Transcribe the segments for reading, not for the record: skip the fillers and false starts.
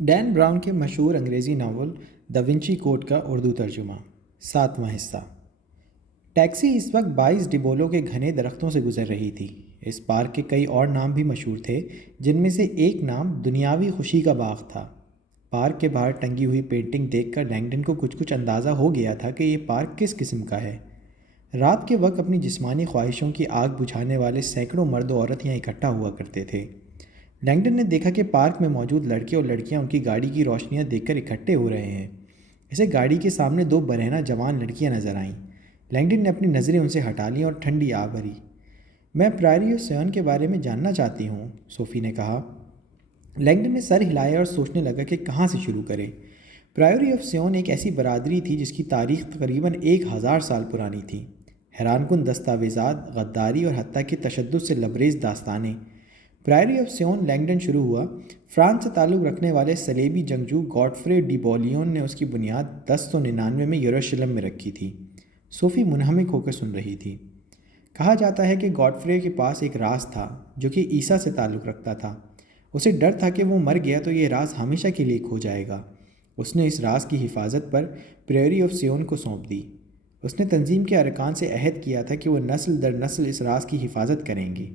ڈین brown کے مشہور انگریزی ناول دا ونچی کوڈ کا اردو ترجمہ 7واں حصہ۔ ٹیکسی اس وقت 22 ڈبولو کے گھنے درختوں سے گزر رہی تھی۔ اس پارک کے کئی اور نام بھی مشہور تھے، جن میں سے ایک نام دنیاوی خوشی کا باغ تھا۔ پارک کے باہر ٹنگی ہوئی پینٹنگ دیکھ کر لینگڈن کو کچھ اندازہ ہو گیا تھا کہ یہ پارک کس قسم کا ہے۔ رات کے وقت اپنی جسمانی خواہشوں کی آگ بجھانے والے سینکڑوں مرد و عورت یہاں اکٹھا ہوا کرتے تھے۔ لینگڈن نے دیکھا کہ پارک میں موجود لڑکے اور لڑکیاں ان کی گاڑی کی روشنیاں دیکھ کر اکٹھے ہو رہے ہیں۔ اسے گاڑی کے سامنے 2 برہنہ جوان لڑکیاں نظر آئیں۔ لینگڈن نے اپنی نظریں ان سے ہٹا لیں اور ٹھنڈی آہ بھری۔ میں پرائری آف سیون کے بارے میں جاننا چاہتی ہوں، صوفی نے کہا۔ لینگڈن نے سر ہلایا اور سوچنے لگا کہ کہاں سے شروع کرے۔ پرائری آف سیون ایک ایسی برادری تھی جس کی تاریخ تقریباً 1000 سال پرانی تھی۔ حیران کن دستاویزات، غداری اور حتیٰ کہ تشدد سے لبریز داستانیں۔ پرائری آف سیون لینگڈن شروع ہوا۔ فرانس سے تعلق رکھنے والے صلیبی جنگجو گاڈفرے ڈی بولیون نے اس کی بنیاد 1099 میں یروشلم میں رکھی تھی۔ صوفی منہمک ہو کر سن رہی تھی۔ کہا جاتا ہے کہ گاڈفرے کے پاس ایک راز تھا جو کہ عیسیٰ سے تعلق رکھتا تھا۔ اسے ڈر تھا کہ وہ مر گیا تو یہ راز ہمیشہ کے لیے کھو جائے گا۔ اس نے اس راز کی حفاظت پر پریری آف سیون کو سونپ دی۔ اس نے تنظیم کے ارکان سے عہد کیا تھا کہ وہ نسل در نسل اس راز کی حفاظت کریں گے۔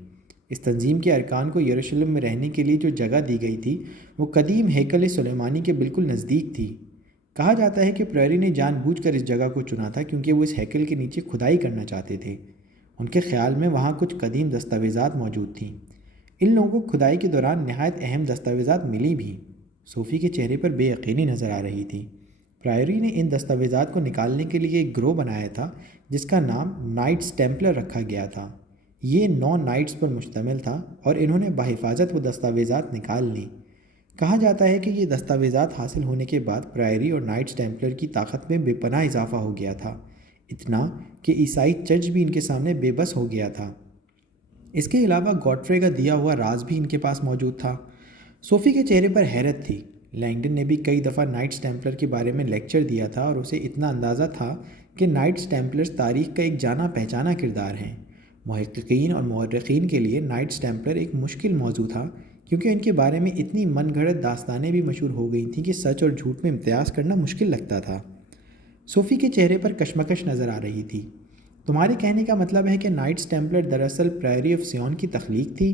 اس تنظیم کے ارکان کو یروشلم میں رہنے کے لیے جو جگہ دی گئی تھی وہ قدیم ہیکل سلیمانی کے بالکل نزدیک تھی۔ کہا جاتا ہے کہ پریری نے جان بوجھ کر اس جگہ کو چنا تھا کیونکہ وہ اس ہیکل کے نیچے کھدائی کرنا چاہتے تھے۔ ان کے خیال میں وہاں کچھ قدیم دستاویزات موجود تھیں۔ ان لوگوں کو کھدائی کے دوران نہایت اہم دستاویزات ملی بھی۔ صوفی کے چہرے پر بے یقینی نظر آ رہی تھی۔ پرائری نے ان دستاویزات کو نکالنے کے لیے ایک گروہ بنایا تھا جس کا نام نائٹس ٹیمپلر رکھا گیا تھا۔ یہ 9 نائٹس پر مشتمل تھا اور انہوں نے بحفاظت وہ دستاویزات نکال لی۔ کہا جاتا ہے کہ یہ دستاویزات حاصل ہونے کے بعد پرائری اور نائٹس ٹیمپلر کی طاقت میں بے پناہ اضافہ ہو گیا تھا، اتنا کہ عیسائی چرچ بھی ان کے سامنے بے بس ہو گیا تھا۔ اس کے علاوہ گاڈفرے کا دیا ہوا راز بھی ان کے پاس موجود تھا۔ صوفی کے چہرے پر حیرت تھی۔ لینگڈن نے بھی کئی دفعہ نائٹس ٹیمپلر کے بارے میں لیکچر دیا تھا اور اسے اتنا اندازہ تھا کہ نائٹس ٹیمپلرز تاریخ کا ایک جانا پہچانا کردار ہیں۔ محققین اور مورخین کے لیے نائٹس ٹیمپلر ایک مشکل موضوع تھا کیونکہ ان کے بارے میں اتنی من گھڑت داستانیں بھی مشہور ہو گئی تھیں کہ سچ اور جھوٹ میں امتیاز کرنا مشکل لگتا تھا۔ صوفی کے چہرے پر کشمکش نظر آ رہی تھی۔ تمہارے کہنے کا مطلب ہے کہ نائٹس ٹیمپلر دراصل پرائری آف سیون کی تخلیق تھی،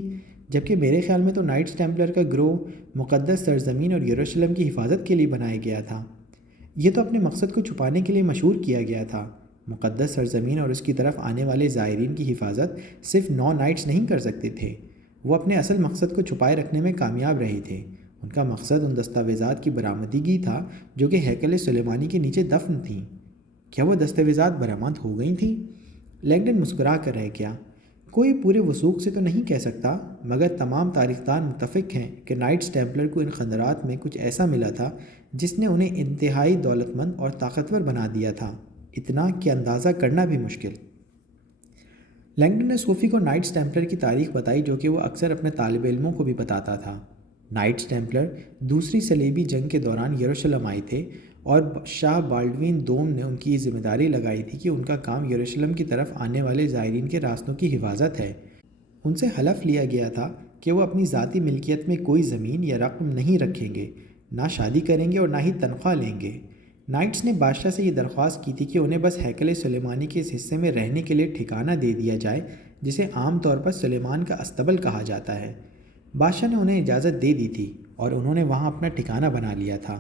جبکہ میرے خیال میں تو نائٹس ٹیمپلر کا گروہ مقدس سرزمین اور یروشلم کی حفاظت کے لیے بنایا گیا تھا۔ یہ تو اپنے مقصد کو چھپانے کے لیے مشہور کیا گیا تھا۔ مقدس سرزمین اور اس کی طرف آنے والے زائرین کی حفاظت صرف 9 نائٹس نہیں کر سکتے تھے۔ وہ اپنے اصل مقصد کو چھپائے رکھنے میں کامیاب رہے تھے۔ ان کا مقصد ان دستاویزات کی برآمدگی تھا جو کہ ہیکل سلیمانی کے نیچے دفن تھیں۔ کیا وہ دستاویزات برآمد ہو گئی تھیں؟ لینگڈن مسکرا کر رہ گیا۔ کوئی پورے وثوق سے تو نہیں کہہ سکتا، مگر تمام تاریخ دان متفق ہیں کہ نائٹس ٹیمپلر کو ان خندرات میں کچھ ایسا ملا تھا جس نے انہیں انتہائی دولت مند اور طاقتور بنا دیا تھا، اتنا کہ اندازہ کرنا بھی مشکل۔ لینگڈن نے صوفی کو نائٹس ٹیمپلر کی تاریخ بتائی جو کہ وہ اکثر اپنے طالب علموں کو بھی بتاتا تھا۔ نائٹس ٹیمپلر دوسری صلیبی جنگ کے دوران یروشلم آئے تھے اور شاہ بالڈوین دوم نے ان کی یہ ذمہ داری لگائی تھی کہ ان کا کام یروشلم کی طرف آنے والے زائرین کے راستوں کی حفاظت ہے۔ ان سے حلف لیا گیا تھا کہ وہ اپنی ذاتی ملکیت میں کوئی زمین یا رقم نہیں رکھیں گے، نہ شادی کریں گے اور نہ ہی تنخواہ لیں گے۔ نائٹس نے بادشاہ سے یہ درخواست کی تھی کہ انہیں بس ہیکل سلیمانی کے اس حصے میں رہنے کے لیے ٹھکانہ دے دیا جائے جسے عام طور پر سلیمان کا استبل کہا جاتا ہے۔ بادشاہ نے انہیں اجازت دے دی تھی اور انہوں نے وہاں اپنا ٹھکانہ بنا لیا تھا۔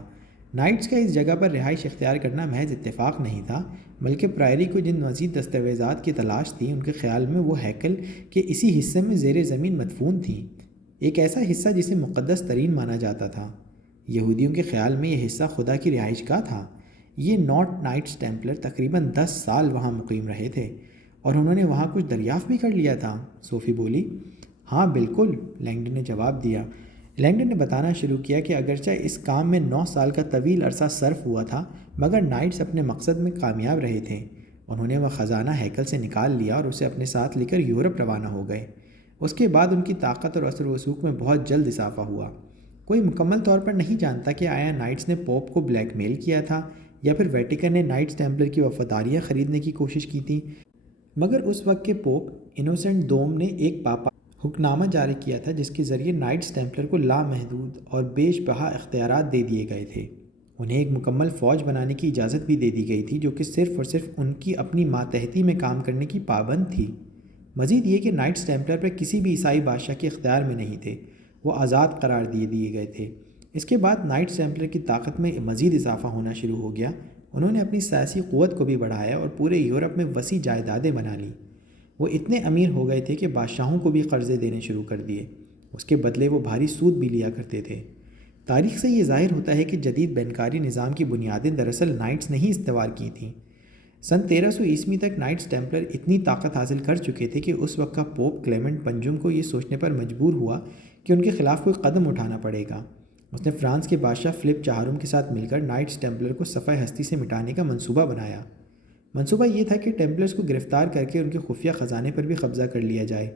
نائٹس کا اس جگہ پر رہائش اختیار کرنا محض اتفاق نہیں تھا، بلکہ پرائری کو جن مزید دستاویزات کی تلاش تھی ان کے خیال میں وہ ہیکل کے اسی حصے میں زیر زمین مدفون تھیں، ایک ایسا حصہ جسے مقدس ترین مانا جاتا تھا۔ یہودیوں کے خیال میں یہ حصہ خدا کی رہائش گاہ تھا۔ یہ نائٹس ٹیمپلر تقریباً 10 سال وہاں مقیم رہے تھے اور انہوں نے وہاں کچھ دریافت بھی کر لیا تھا، صوفی بولی۔ ہاں بالکل، لینگڈن نے جواب دیا۔ لینگڈن نے بتانا شروع کیا کہ اگرچہ اس کام میں 9 سال کا طویل عرصہ صرف ہوا تھا، مگر نائٹس اپنے مقصد میں کامیاب رہے تھے۔ انہوں نے وہ خزانہ ہیکل سے نکال لیا اور اسے اپنے ساتھ لے کر یورپ روانہ ہو گئے۔ اس کے بعد ان کی طاقت اور اثر و رسوخ میں بہت جلد اضافہ ہوا۔ کوئی مکمل طور پر نہیں جانتا کہ آیا نائٹس نے پوپ کو بلیک میل کیا تھا یا پھر ویٹیکن نے نائٹس ٹیمپلر کی وفاداریاں خریدنے کی کوشش کی تھی، مگر اس وقت کے پوپ انوسنٹ دوم نے ایک پاپا حکمنامہ جاری کیا تھا جس کے ذریعے نائٹس ٹیمپلر کو لامحدود اور بیش بہا اختیارات دے دیے گئے تھے۔ انہیں ایک مکمل فوج بنانے کی اجازت بھی دے دی گئی تھی جو کہ صرف اور صرف ان کی اپنی ماتحتی میں کام کرنے کی پابند تھی۔ مزید یہ کہ نائٹس ٹیمپلر پر کسی بھی عیسائی بادشاہ کے اختیار میں نہیں تھے، وہ آزاد قرار دیے گئے تھے۔ اس کے بعد نائٹس ٹیمپلر کی طاقت میں مزید اضافہ ہونا شروع ہو گیا۔ انہوں نے اپنی سیاسی قوت کو بھی بڑھایا اور پورے یورپ میں وسیع جائیدادیں بنا لیں۔ وہ اتنے امیر ہو گئے تھے کہ بادشاہوں کو بھی قرضے دینے شروع کر دیے، اس کے بدلے وہ بھاری سود بھی لیا کرتے تھے۔ تاریخ سے یہ ظاہر ہوتا ہے کہ جدید بینکاری نظام کی بنیادیں دراصل نائٹس نے ہی استوار کی تھیں۔ سن 1300 عیسوی تک نائٹس ٹیمپلر اتنی طاقت حاصل کر چکے تھے کہ اس وقت کا پوپ کلیمنٹ پنجم کو یہ سوچنے پر مجبور ہوا کہ ان کے خلاف کوئی قدم اٹھانا پڑے گا۔ اس نے فرانس کے بادشاہ فلپ چہارم کے ساتھ مل کر نائٹس ٹیمپلر کو صفحہ ہستی سے مٹانے کا منصوبہ بنایا۔ منصوبہ یہ تھا کہ ٹیمپلرز کو گرفتار کر کے ان کے خفیہ خزانے پر بھی قبضہ کر لیا جائے۔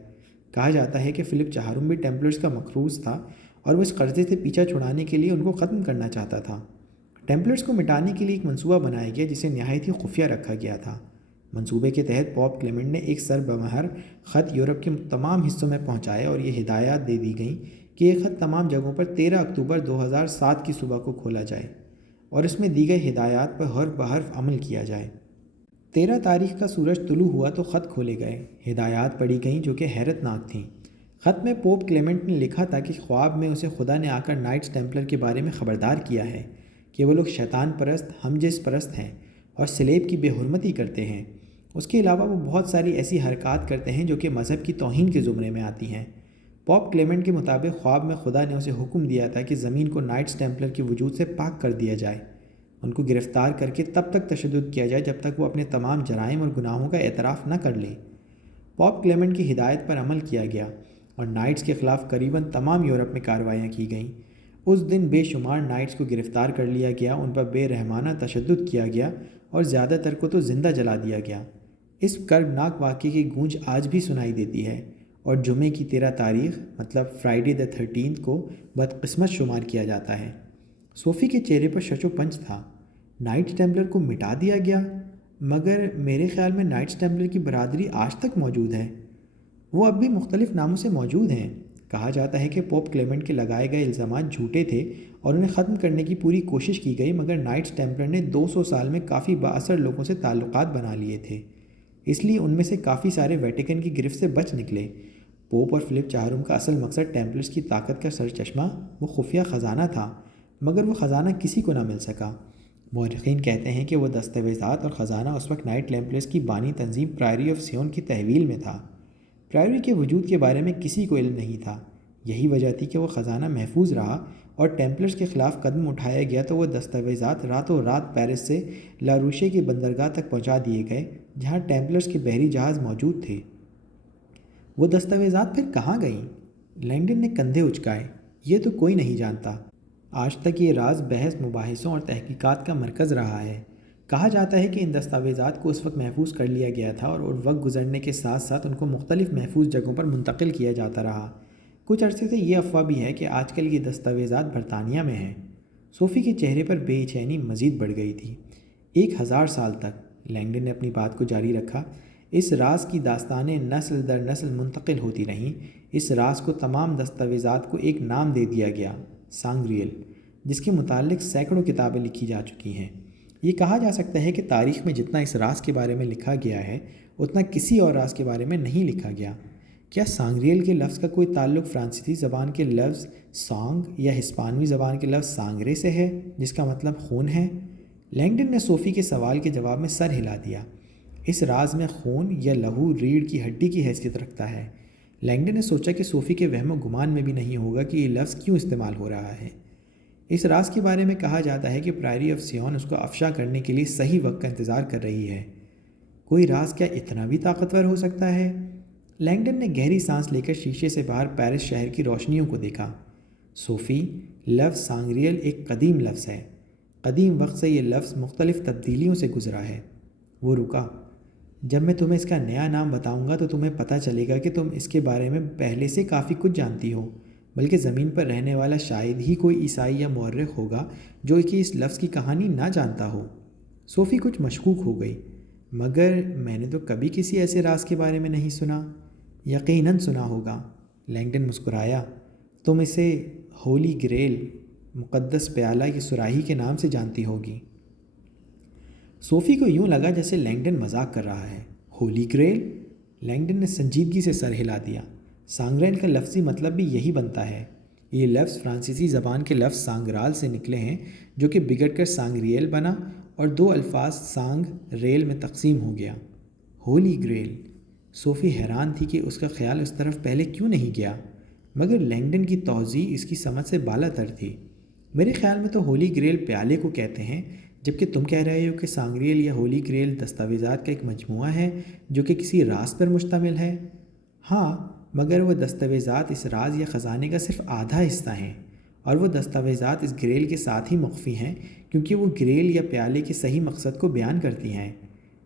کہا جاتا ہے کہ فلپ چہارم بھی ٹیمپلرز کا مقروض تھا اور وہ اس قرضے سے پیچھا چھڑانے کے لیے ان کو ختم کرنا چاہتا تھا۔ ٹیمپلرز کو مٹانے کے لیے ایک منصوبہ بنایا گیا جسے نہایت ہی خفیہ رکھا گیا تھا۔ منصوبے کے تحت پوپ کلیمنٹ نے ایک سر بمہر خط یورپ کے تمام حصوں میں پہنچایا اور یہ ہدایات دے دی گئیں کہ یہ خط تمام جگہوں پر 13 اکتوبر 2007 کی صبح کو کھولا جائے اور اس میں دی گئی ہدایات پر حرف بحرف عمل کیا جائے۔ 13 تاریخ کا سورج طلوع ہوا تو خط کھولے گئے، ہدایات پڑھی گئیں جو کہ حیرت ناک تھیں۔ خط میں پوپ کلیمنٹ نے لکھا تھا کہ خواب میں اسے خدا نے آ کر نائٹس ٹیمپلر کے بارے میں خبردار کیا ہے کہ وہ لوگ شیطان پرست، ہمجنس پرست ہیں اور سلیب کی بے حرمتی کرتے ہیں۔ اس کے علاوہ وہ بہت ساری ایسی حرکات کرتے ہیں جو کہ مذہب کی توہین کے زمرے میں آتی ہیں۔ پوپ کلیمنٹ کے مطابق خواب میں خدا نے اسے حکم دیا تھا کہ زمین کو نائٹس ٹیمپلر کے وجود سے پاک کر دیا جائے، ان کو گرفتار کر کے تب تک تشدد کیا جائے جب تک وہ اپنے تمام جرائم اور گناہوں کا اعتراف نہ کر لیں۔ پوپ کلیمنٹ کی ہدایت پر عمل کیا گیا اور نائٹس کے خلاف قریباً تمام یورپ میں کارروائیاں کی گئیں۔ اس دن بے شمار نائٹس کو گرفتار کر لیا گیا، ان پر بے رحمانہ تشدد کیا گیا اور زیادہ تر کو تو زندہ جلا دیا گیا۔ اس کربناک واقعے کی گونج آج بھی سنائی دیتی ہے اور جمعے کی 13 تاریخ مطلب فرائیڈے دی 13 کو بدقسمت شمار کیا جاتا ہے۔ صوفی کے چہرے پر شچ و پنچ تھا۔ نائٹس ٹیمپلر کو مٹا دیا گیا، مگر میرے خیال میں نائٹس ٹیمپلر کی برادری آج تک موجود ہے، وہ اب بھی مختلف ناموں سے موجود ہیں۔ کہا جاتا ہے کہ پوپ کلیمنٹ کے لگائے گئے الزامات جھوٹے تھے اور انہیں ختم کرنے کی پوری کوشش کی گئی، مگر نائٹس ٹیمپلر نے 200 سال میں کافی بااثر لوگوں سے تعلقات بنا لیے تھے، اس لیے ان میں سے کافی سارے ویٹیکن کی گرفت سے بچ نکلے۔ پوپ اور فلپ چہارم کا اصل مقصد ٹیمپلرز کی طاقت کا سرچشمہ وہ خفیہ خزانہ تھا، مگر وہ خزانہ کسی کو نہ مل سکا۔ مورخین کہتے ہیں کہ وہ دستاویزات اور خزانہ اس وقت نائٹ ٹیمپلرز کی بانی تنظیم پرائری آف سیون کی تحویل میں تھا۔ پرائری کے وجود کے بارے میں کسی کو علم نہیں تھا، یہی وجہ تھی کہ وہ خزانہ محفوظ رہا اور ٹیمپلرز کے خلاف قدم اٹھایا گیا تو وہ دستاویزات راتوں رات پیرس سے لاروشے کی بندرگاہ تک پہنچا دیے گئے جہاں ٹیمپلرز کے بحری جہاز موجود تھے۔ وہ دستاویزات پھر کہاں گئیں؟ لینگڈن نے کندھے اچکائے۔ یہ تو کوئی نہیں جانتا۔ آج تک یہ راز بحث، مباحثوں اور تحقیقات کا مرکز رہا ہے۔ کہا جاتا ہے کہ ان دستاویزات کو اس وقت محفوظ کر لیا گیا تھا اور وقت گزرنے کے ساتھ ساتھ ان کو مختلف محفوظ جگہوں پر منتقل کیا جاتا رہا۔ کچھ عرصے سے یہ افواہ بھی ہے کہ آج کل یہ دستاویزات برطانیہ میں ہیں۔ صوفی کے چہرے پر بے چینی مزید بڑھ گئی تھی۔ 1000 سال تک، لینگڈن نے اپنی بات کو جاری رکھا، اس راز کی داستانیں نسل در نسل منتقل ہوتی رہیں۔ اس راز کو تمام دستاویزات کو ایک نام دے دیا گیا، سانگریل، جس کے متعلق سینکڑوں کتابیں لکھی جا چکی ہیں۔ یہ کہا جا سکتا ہے کہ تاریخ میں جتنا اس راز کے بارے میں لکھا گیا ہے اتنا کسی اور راز کے بارے میں نہیں لکھا گیا۔ کیا سانگریل کے لفظ کا کوئی تعلق فرانسیسی زبان کے لفظ سانگ یا ہسپانوی زبان کے لفظ سانگرے سے ہے جس کا مطلب خون ہے؟ لینگڈن نے صوفی کے سوال کے جواب میں سر ہلا دیا۔ اس راز میں خون یا لہو ریڑھ کی ہڈی کی حیثیت رکھتا ہے۔ لینگڈن نے سوچا کہ صوفی کے وہم و گمان میں بھی نہیں ہوگا کہ یہ لفظ کیوں استعمال ہو رہا ہے۔ اس راز کے بارے میں کہا جاتا ہے کہ پرائری آف سیون اس کو افشا کرنے کے لیے صحیح وقت کا انتظار کر رہی ہے۔ کوئی راز کیا اتنا بھی طاقتور ہو سکتا ہے؟ لینگڈن نے گہری سانس لے کر شیشے سے باہر پیرس شہر کی روشنیوں کو دیکھا۔ صوفی، لفظ سانگریل ایک قدیم لفظ ہے۔ قدیم وقت سے یہ لفظ مختلف تبدیلیوں سے گزرا ہے۔ وہ رکا۔ جب میں تمہیں اس کا نیا نام بتاؤں گا تو تمہیں پتہ چلے گا کہ تم اس کے بارے میں پہلے سے کافی کچھ جانتی ہو، بلکہ زمین پر رہنے والا شاید ہی کوئی عیسائی یا مورخ ہوگا جو کہ اس لفظ کی کہانی نہ جانتا ہو۔ صوفی کچھ مشکوک ہو گئی۔ مگر میں نے تو کبھی کسی ایسے راز کے بارے میں نہیں سنا۔ یقیناً سنا ہوگا۔ لینگڈن مسکرایا۔ تم اسے ہولی گریل، مقدس پیالہ کی صراحی کے نام سے جانتی ہوگی۔ صوفی کو یوں لگا جیسے لینگڈن مذاق کر رہا ہے۔ ہولی گریل؟ لینگڈن نے سنجیدگی سے سر ہلا دیا۔ سانگرین کا لفظی مطلب بھی یہی بنتا ہے۔ یہ لفظ فرانسیسی زبان کے لفظ سانگرال سے نکلے ہیں، جو کہ بگڑ کر سانگریل بنا اور دو الفاظ سانگ ریل میں تقسیم ہو گیا۔ ہولی گریل! صوفی حیران تھی کہ اس کا خیال اس طرف پہلے کیوں نہیں گیا، مگر لینگڈن کی توضیح اس کی سمجھ سے بالا تر تھی۔ میرے خیال میں تو ہولی گریل پیالے کو کہتے ہیں، جبکہ تم کہہ رہے ہو کہ سانگریل یا ہولی گریل دستاویزات کا ایک مجموعہ ہے جو کہ کسی راز پر مشتمل ہے۔ ہاں، مگر وہ دستاویزات اس راز یا خزانے کا صرف آدھا حصہ ہیں، اور وہ دستاویزات اس گریل کے ساتھ ہی مخفی ہیں کیونکہ وہ گریل یا پیالے کے صحیح مقصد کو بیان کرتی ہیں۔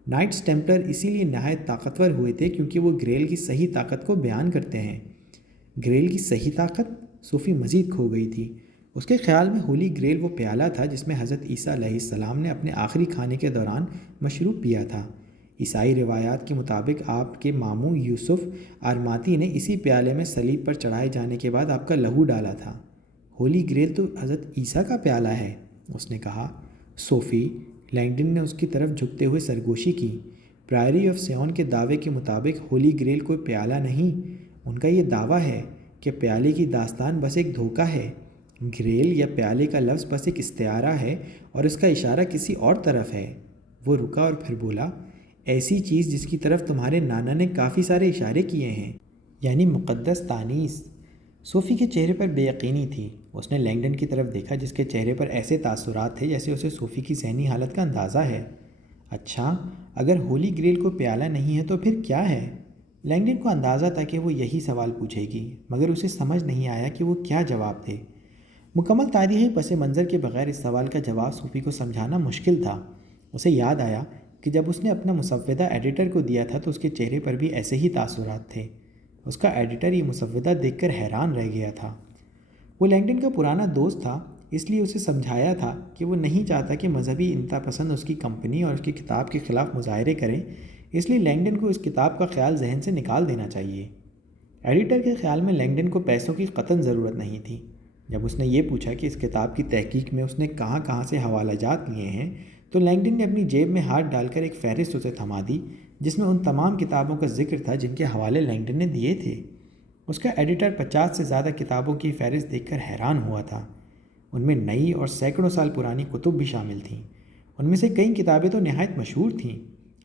نائٹس ٹیمپلر اسی لیے نہایت طاقتور ہوئے تھے کیونکہ وہ گریل کی صحیح طاقت کو بیان کرتے ہیں۔ گریل کی صحیح طاقت؟ صوفی مزید کھو گئی تھی۔ اس کے خیال میں ہولی گریل وہ پیالہ تھا جس میں حضرت عیسیٰ علیہ السلام نے اپنے آخری کھانے کے دوران مشروب پیا تھا۔ عیسائی روایات کے مطابق آپ کے ماموں یوسف ارماتی نے اسی پیالے میں صلیب پر چڑھائے جانے کے بعد آپ کا لہو ڈالا تھا۔ ہولی گریل تو حضرت عیسیٰ کا پیالہ ہے، اس نے کہا۔ صوفی، لینگڈن نے اس کی طرف جھکتے ہوئے سرگوشی کی۔ پرائری آف سیون کے دعوے کے مطابق ہولی گریل کوئی پیالہ نہیں۔ ان کا یہ دعویٰ ہے کہ پیالے کی داستان بس ایک دھوکہ ہے۔ گریل یا پیالے کا لفظ بس ایک استعارہ ہے اور اس کا اشارہ کسی اور طرف ہے۔ وہ رکا اور پھر بولا، ایسی چیز جس کی طرف تمہارے نانا نے کافی سارے اشارے کیے ہیں، یعنی مقدس تانیث۔ صوفی کے چہرے پر بے یقینی تھی۔ اس نے لینگڈن کی طرف دیکھا جس کے چہرے پر ایسے تاثرات تھے جیسے اسے صوفی کی ذہنی حالت کا اندازہ ہے۔ اچھا، اگر ہولی گریل کو پیالہ نہیں ہے تو پھر کیا ہے؟ لینگڈن کو اندازہ تھا کہ وہ یہی سوال پوچھے گی، مگر اسے سمجھ نہیں آیا کہ وہ کیا جواب دے۔ مکمل تاریخی پس منظر کے بغیر اس سوال کا جواب صوفی کو سمجھانا مشکل تھا۔ اسے یاد آیا کہ جب اس نے اپنا مسودہ ایڈیٹر کو دیا تھا تو اس کے چہرے پر بھی ایسے ہی تاثرات تھے۔ اس کا ایڈیٹر یہ مسودہ دیکھ کر حیران رہ گیا تھا۔ وہ لینگڈن کا پرانا دوست تھا، اس لیے اسے سمجھایا تھا کہ وہ نہیں چاہتا کہ مذہبی انتہا پسند اس کی کمپنی اور اس کی کتاب کے خلاف مظاہرے کریں، اس لیے لینگڈن کو اس کتاب کا خیال ذہن سے نکال دینا چاہیے۔ ایڈیٹر کے خیال میں لینگڈن کو پیسوں کی قطعاً ضرورت نہیں تھی۔ جب اس نے یہ پوچھا کہ اس کتاب کی تحقیق میں اس نے کہاں کہاں سے حوالہ جات لیے ہیں، تو لینگڈن نے اپنی جیب میں ہاتھ ڈال کر ایک فہرست اسے تھما دی جس میں ان تمام کتابوں کا ذکر تھا جن کے حوالے لینگڈن نے دیے تھے۔ اس کا ایڈیٹر 50 سے زیادہ کتابوں کی فہرست دیکھ کر حیران ہوا تھا۔ ان میں نئی اور سینکڑوں سال پرانی کتب بھی شامل تھیں۔ ان میں سے کئی کتابیں تو نہایت مشہور تھیں۔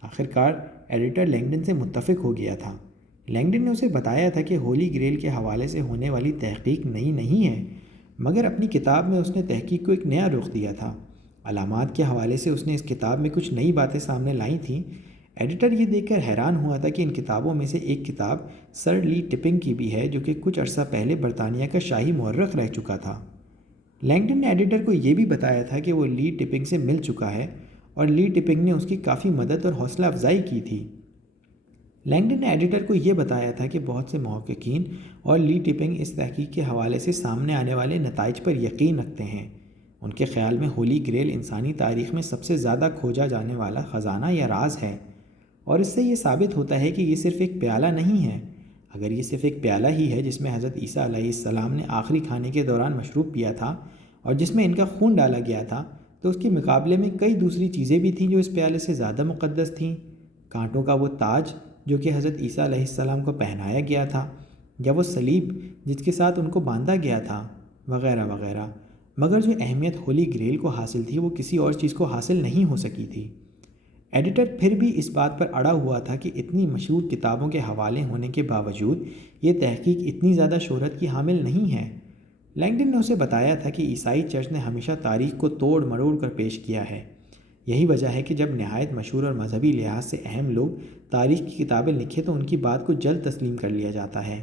آخرکار ایڈیٹر لینگڈن سے متفق ہو گیا تھا۔ لینگڈن نے اسے بتایا تھا کہ ہولی گریل کے حوالے سے ہونے والی تحقیق نئی نہیں ہے، مگر اپنی کتاب میں اس نے تحقیق کو ایک نیا رخ دیا تھا۔ علامات کے حوالے سے اس نے اس کتاب میں کچھ نئی باتیں سامنے لائی تھیں۔ ایڈیٹر یہ دیکھ کر حیران ہوا تھا کہ ان کتابوں میں سے ایک کتاب سر لی ٹپنگ کی بھی ہے جو کہ کچھ عرصہ پہلے برطانیہ کا شاہی مورخ رہ چکا تھا۔ لینگڈن نے ایڈیٹر کو یہ بھی بتایا تھا کہ وہ لی ٹپنگ سے مل چکا ہے اور لی ٹپنگ نے اس کی کافی مدد اور حوصلہ افزائی کی تھی۔ لینگڈن نے ایڈیٹر کو یہ بتایا تھا کہ بہت سے محققین اور لی ٹپنگ اس تحقیق کے حوالے سے سامنے آنے والے نتائج پر یقین رکھتے ہیں۔ ان کے خیال میں ہولی گریل انسانی تاریخ میں سب سے زیادہ کھوجا جانے والا خزانہ یا راز ہے، اور اس سے یہ ثابت ہوتا ہے کہ یہ صرف ایک پیالہ نہیں ہے۔ اگر یہ صرف ایک پیالہ ہی ہے جس میں حضرت عیسیٰ علیہ السلام نے آخری کھانے کے دوران مشروب پیا تھا اور جس میں ان کا خون ڈالا گیا تھا، تو اس کے مقابلے میں کئی دوسری چیزیں بھی تھیں جو اس پیالے سے زیادہ مقدس تھیں۔ کانٹوں کا وہ تاج جو کہ حضرت عیسیٰ علیہ السلام کو پہنایا گیا تھا، یا وہ صلیب جس کے ساتھ ان کو باندھا گیا تھا، وغیرہ وغیرہ۔ مگر جو اہمیت ہولی گریل کو حاصل تھی وہ کسی اور چیز کو حاصل نہیں ہو سکی تھی۔ ایڈیٹر پھر بھی اس بات پر اڑا ہوا تھا کہ اتنی مشہور کتابوں کے حوالے ہونے کے باوجود یہ تحقیق اتنی زیادہ شہرت کی حامل نہیں ہے۔ لینگڈن نے اسے بتایا تھا کہ عیسائی چرچ نے ہمیشہ تاریخ کو توڑ مروڑ کر پیش کیا ہے۔ یہی وجہ ہے کہ جب نہایت مشہور اور مذہبی لحاظ سے اہم لوگ تاریخ کی کتابیں لکھیں تو ان کی بات کو جلد تسلیم کر لیا جاتا ہے۔